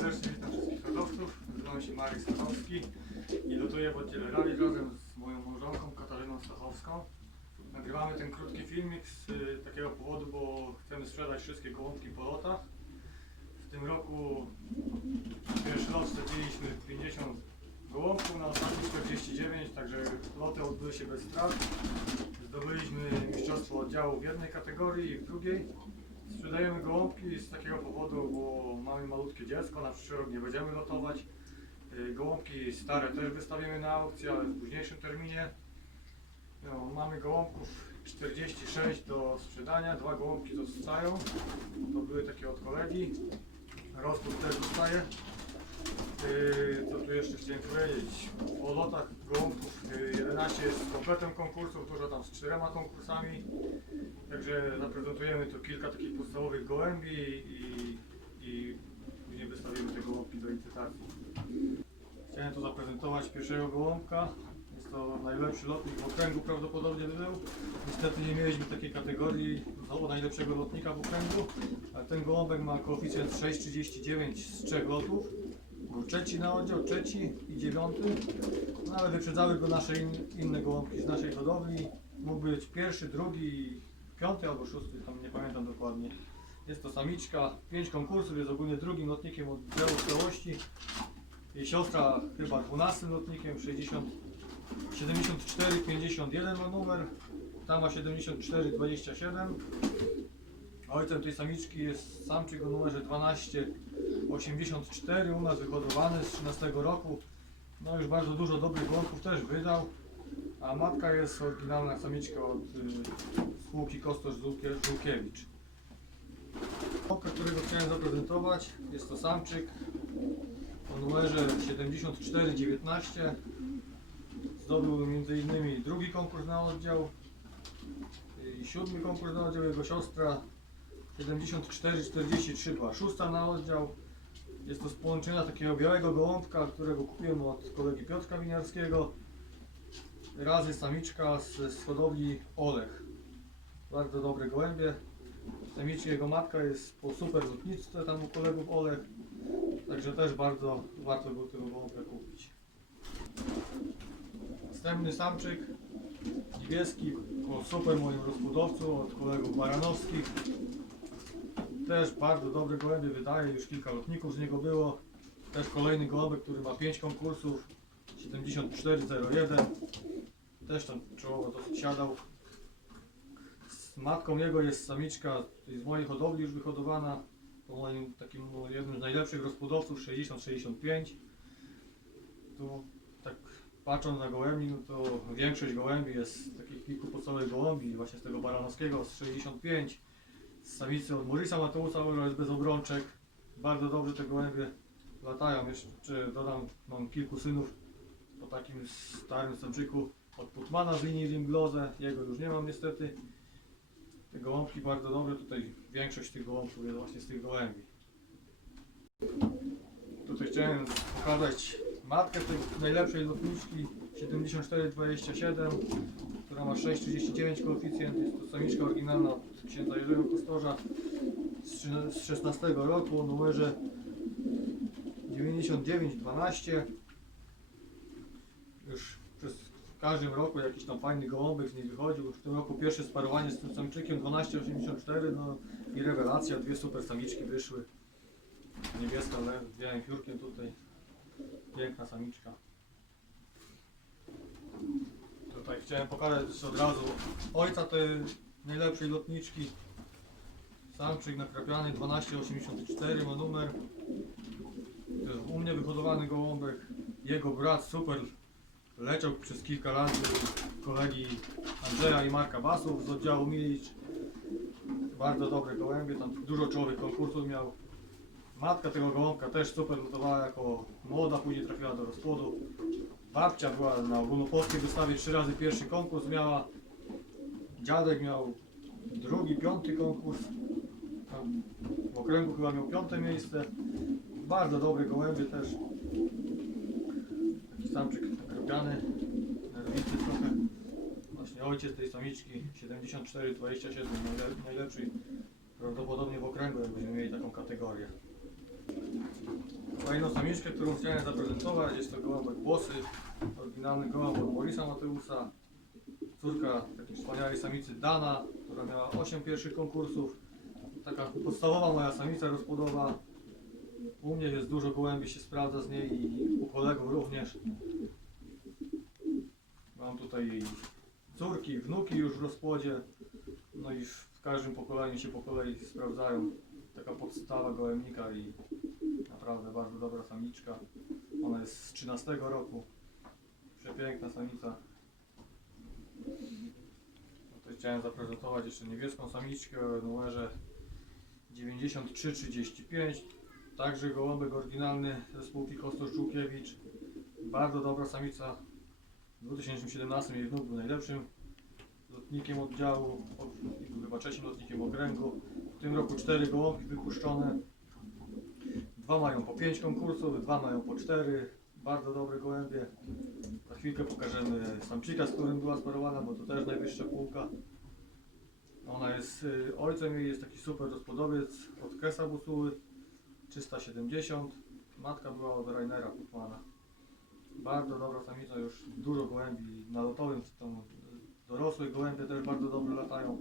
serdecznie witam wszystkich hodowców. Nazywam się Marek Stachowski i lotuję w oddziale rally razem z moją małżonką Katarzyną Stachowską. Nagrywamy ten krótki filmik z y, takiego powodu, bo chcemy sprzedać wszystkie gołąbki po lotach. W tym roku pierwszy lot straciliśmy 50 gołąbków, na ostatni 49, także loty odbyły się bez strat. Zdobyliśmy mistrzostwo oddziału w jednej kategorii i w drugiej. Sprzedajemy gołąbki z takiego powodu, bo mamy malutkie dziecko, na przyszły rok nie będziemy lotować. Y, Gołąbki stare też wystawimy na aukcję, ale w późniejszym terminie. No, mamy gołąbków 46 do sprzedania, dwa gołąbki zostają. To były takie od kolegi. Rozpód też zostaje. Yy, co tu jeszcze chciałem powiedzieć? O lotach gołąbków yy, 11 jest kompletem konkursów, dużo tam z czterema konkursami. Także zaprezentujemy tu kilka takich podstawowych gołębi i, i później wystawimy te gołąbki do licytacji. Chciałem tu zaprezentować pierwszego gołąbka. Jest to najlepszy lotnik w okręgu prawdopodobnie by był. Niestety nie mieliśmy takiej kategorii o najlepszego lotnika w okręgu, ale ten gołąbek ma koeficjent 6,39 z trzech lotów. Był trzeci na oddział, trzeci i dziewiąty. No ale wyprzedzały go nasze in, inne gołąbki z naszej hodowli. Mógł być pierwszy, drugi, piąty albo szósty, tam nie pamiętam dokładnie. Jest to samiczka, pięć konkursów, jest ogólnie drugim lotnikiem od dziełu całości. Jej siostra chyba 12 lotnikiem, 60, 74, 51 ma numer, ta ma 74, 27. Ojcem tej samiczki jest samczyk o numerze 12, 84, u nas wyhodowany z 13 roku. No już bardzo dużo dobrych gołąbków też wydał. A matka jest oryginalna samiczka od y, spółki Kostosz Żółkie- Żółkiewicz. Gołąbka, którego chciałem zaprezentować, jest to samczyk o numerze 7419. Zdobył m.in. drugi konkurs na oddział i siódmy konkurs na oddział. Jego siostra 7443 była szósta na oddział. Jest to z połączenia takiego białego gołąbka, którego kupiłem od kolegi Piotrka Winiarskiego. Razy samiczka z, z hodowli Olech. Bardzo dobre gołębie. Samiczka jego matka jest po super lotnictwie tam u kolegów Olech. Także też bardzo warto było tego gołąbka kupić. Następny samczyk niebieski po super moim rozbudowcu od kolegów Baranowskich. Też bardzo dobre gołębie wydaje, już kilka lotników z niego było. Też kolejny gołąbek, który ma 5 konkursów, 7401. Też tam czołowo dosyć siadał. Z matką jego jest samiczka z mojej hodowli już wyhodowana. Po moim takim no, jednym z najlepszych rozbudowców 60-65. Tu tak patrząc na gołębi, no to większość gołębi jest takich kilku podstawowych gołębi, właśnie z tego baranowskiego z 65, z samicy od Morisa Mateusa, która jest bez obrączek. Bardzo dobrze te gołębie latają. Jeszcze dodam, mam kilku synów po takim starym samczyku od Putmana z linii Rimglose. Jego już nie mam niestety. Te gołąbki bardzo dobre, tutaj większość tych gołąbków jest właśnie z tych gołębi. Tutaj chciałem pokazać matkę tej najlepszej lotniczki 7427, ma 6,39 koeficjent. Jest to samiczka oryginalna od księdza Jerzego Kostorza z trzyna- z 16 roku o numerze 9912. Już przez w każdym roku jakiś tam fajny gołąbek z niej wychodził. W tym roku pierwsze sparowanie z tym samczykiem 1284, no i rewelacja, dwie super samiczki wyszły. Niebieska ale białym piórkiem tutaj. Piękna samiczka. Tutaj chciałem pokazać od razu ojca tej najlepszej lotniczki. Samczyk nakrapiany 1284 ma numer. U mnie wyhodowany gołąbek. Jego brat super leciał przez kilka lat kolegi Andrzeja i Marka Basów z oddziału Milicz. Bardzo dobre gołębie, tam dużo czołowych konkursów miał. Matka tego gołąbka też super lutowała jako młoda, później trafiła do rozpłodu. Babcia była na ogólnopolskiej wystawie trzy razy pierwszy konkurs miała. Dziadek miał drugi, piąty konkurs. Tam w okręgu chyba miał piąte miejsce. Bardzo dobre gołębie też. Taki samczyk nakrapiany, nerwisty trochę. Właśnie ojciec tej samiczki 74-27, najle- najlepszy prawdopodobnie w okręgu, jakbyśmy mieli taką kategorię. Kolejną samiczkę, którą chciałem zaprezentować, jest to gołąbek bosy, oryginalny gołąb od Morisa Mateusa, córka takiej wspaniałej samicy Dana, która miała 8 pierwszych konkursów. Taka podstawowa moja samica rozpłodowa. U mnie jest dużo gołębi, się sprawdza z niej i u kolegów również. Mam tutaj jej córki, wnuki już w rozpłodzie. No i w każdym pokoleniu się po kolei sprawdzają. Taka podstawa gołębnika i naprawdę bardzo dobra samiczka. Ona jest z 13 roku. Przepiękna samica. Tutaj chciałem zaprezentować jeszcze niebieską samiczkę o numerze 9335. Także gołąbek oryginalny ze spółki Kostosz Żółkiewicz. Bardzo dobra samica. W 2017 jej wnuk był najlepszym lotnikiem oddziału, chyba trzecim lotnikiem okręgu. W tym roku cztery gołąbki wypuszczone. Dwa mają po 5 konkursów, dwa mają po 4. Bardzo dobre gołębie. Za chwilkę pokażemy samczyka, z którym była sparowana, bo to też najwyższa półka. Ona jest, y, ojcem jej jest taki super rozpodowiec od Kesa Busuły, 370. Matka była od Rainera Putmana. Bardzo dobra samica, już dużo gołębi nalotowym, tą dorosłe gołębie też bardzo dobrze latają.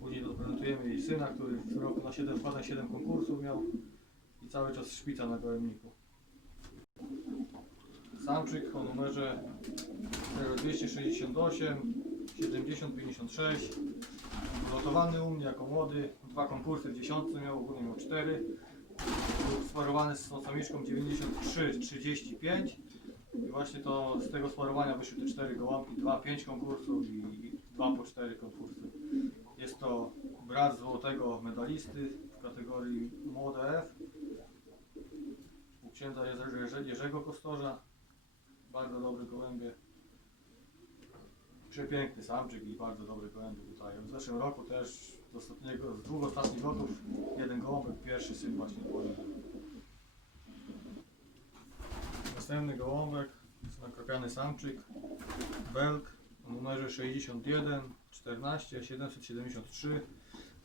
Później doprezentujemy jej syna, który w roku na 7 wkładań 7 konkursów miał i cały czas szpica na gołębniku. Samczyk o numerze 0268 7056 Lotowany u mnie jako młody, dwa konkursy w dziesiątce miał, ogólnie miał cztery. Był sparowany z samiczką 93-35 i właśnie to z tego sparowania wyszły te cztery gołąbki, dwa pięć konkursów i dwa po cztery konkursy. Jest to brat złotego medalisty w kategorii młode F księdza Jerzy- Jerzego Kostorza. Bardzo dobry gołębie. Przepiękny samczyk i bardzo dobry gołębie tutaj. W zeszłym roku też z ostatniego, z dwóch ostatnich lotów jeden gołąbek, pierwszy syn właśnie płodził. Następny gołąbek, jest nakropiany samczyk, belk o numerze 61 14 773.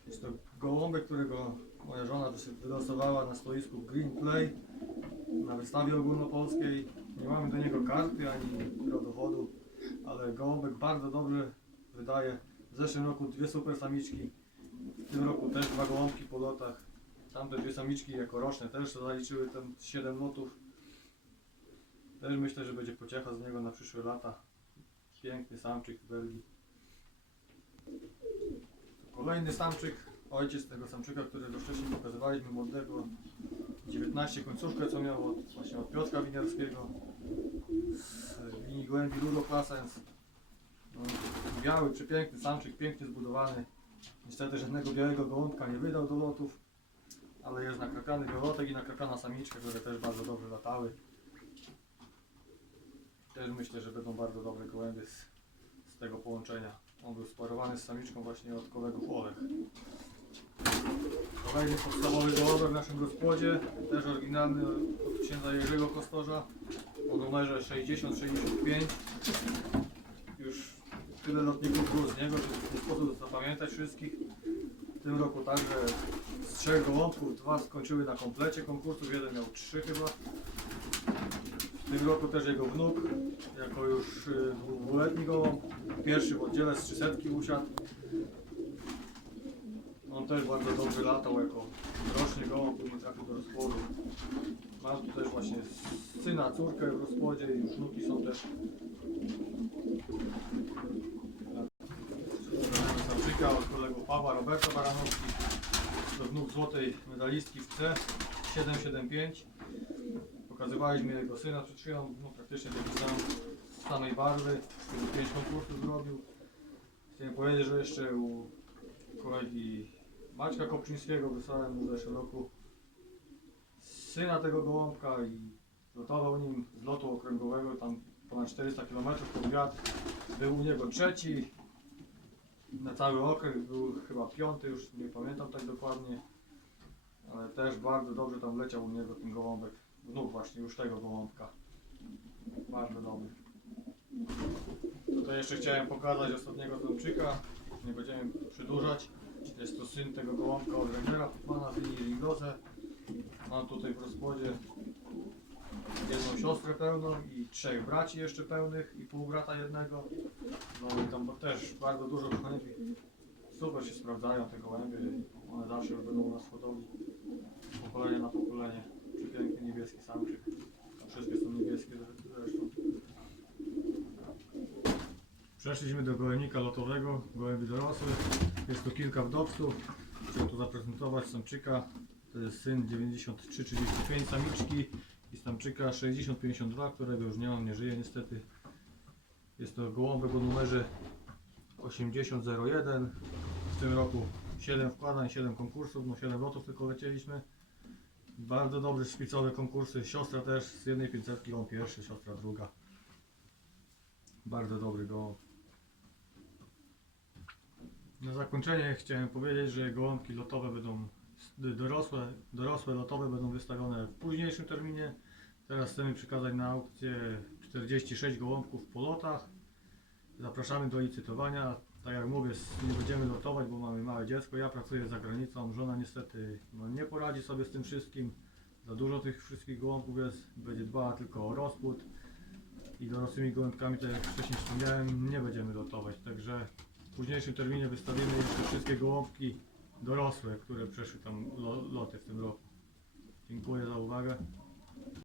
Jest to gołąbek, którego moja żona wylosowała na stoisku Green Play na wystawie ogólnopolskiej. Nie mamy do niego karty ani rodowodu, ale gołąbek bardzo dobrze wydaje. W zeszłym roku dwie super samiczki, w tym roku też dwa gołąbki po lotach. Tamte dwie samiczki jako roczne też zaliczyły ten 7 lotów. Też myślę, że będzie pociecha z niego na przyszłe lata. Piękny samczyk w Belgii. Kolejny samczyk, ojciec tego samczyka, którego wcześniej pokazywaliśmy, młodego. 19 końcówkę, co miał od, właśnie od Piotra Winiarskiego z linii gołębi Ludo Classens. No, biały, przepiękny samczyk, pięknie zbudowany. Niestety żadnego białego gołąbka nie wydał do lotów, ale jest nakrakany białotek i nakrakana samiczka, które też bardzo dobrze latały. Też myślę, że będą bardzo dobre gołębie z, z tego połączenia. On był sparowany z samiczką właśnie od kolegów Olech. Kolejny podstawowy gołąbek w naszym rozkładzie, też oryginalny od księdza Jerzego Kostorza o numerze 6065. Już tyle lotników było z niego, że nie sposób zapamiętać wszystkich. W tym roku także z trzech gołąbków dwa skończyły na komplecie konkursów, jeden miał trzy chyba. W tym roku też jego wnuk, jako już y, dwuletni gołąb, pierwszy w oddziale z 300 usiadł. On też bardzo dobrze latał jako roczny gołąb, nie trafił do rozpłodu. Mam tu też właśnie syna, córkę w rozpłodzie i już wnuki są też. Samczyka od kolegów Pawła Roberta Baranowski. To wnuk złotej medalistki w C 775. Pokazywaliśmy jego syna przed chwilą, no praktycznie taki sam, z samej barwy, który 5 konkursów zrobił. Chciałem powiedzieć, że jeszcze u kolegi Maćka Kopczyńskiego wysłałem mu w zeszłym roku syna tego gołąbka i lotował nim z lotu okręgowego, tam ponad 400 km pod wiatr. Był u niego trzeci na cały okręg, był chyba piąty, już nie pamiętam tak dokładnie, ale też bardzo dobrze tam leciał u niego ten gołąbek. Wnuk właśnie już tego gołąbka. Bardzo dobry. Tutaj jeszcze chciałem pokazać ostatniego Tomczyka. Nie będziemy przedłużać. Jest to syn tego gołąbka od Rangera Putmana z linii Ringoze. Mam tutaj w rozkładzie jedną siostrę pełną i trzech braci jeszcze pełnych i pół brata jednego. No i tam też bardzo dużo gołębi. Super się sprawdzają te gołębie. One zawsze będą u nas w hodowli. Pokolenie na pokolenie. Przepiękny niebieski samczyk. Wszystkie są niebieskie zresztą. Przeszliśmy do gołębnika lotowego, gołębi dorosłych. Jest tu kilka wdowców. Chciałem tu zaprezentować samczyka. To jest syn 9335 samiczki i samczyka 6052, którego już nie mam, nie żyje niestety. Jest to gołąbek o numerze 8001. W tym roku 7 wkładań, 7 konkursów, no 7 lotów tylko lecieliśmy. Bardzo dobre szpicowe konkursy. Siostra też z jednej 500 on pierwszy, siostra druga. Bardzo dobry gołąb. Na zakończenie chciałem powiedzieć, że gołąbki lotowe będą dorosłe, dorosłe lotowe będą wystawione w późniejszym terminie. Teraz chcemy przekazać na aukcję 46 gołąbków po lotach. Zapraszamy do licytowania. Tak jak mówię, nie będziemy lotować, bo mamy małe dziecko. Ja pracuję za granicą. Żona niestety no, nie poradzi sobie z tym wszystkim. Za dużo tych wszystkich gołąbków jest. Będzie dbała tylko o rozpłód. I dorosłymi gołębkami, tak jak wcześniej wspomniałem, nie będziemy lotować. Także w późniejszym terminie wystawimy jeszcze wszystkie gołąbki dorosłe, które przeszły tam lo, loty w tym roku. Dziękuję za uwagę.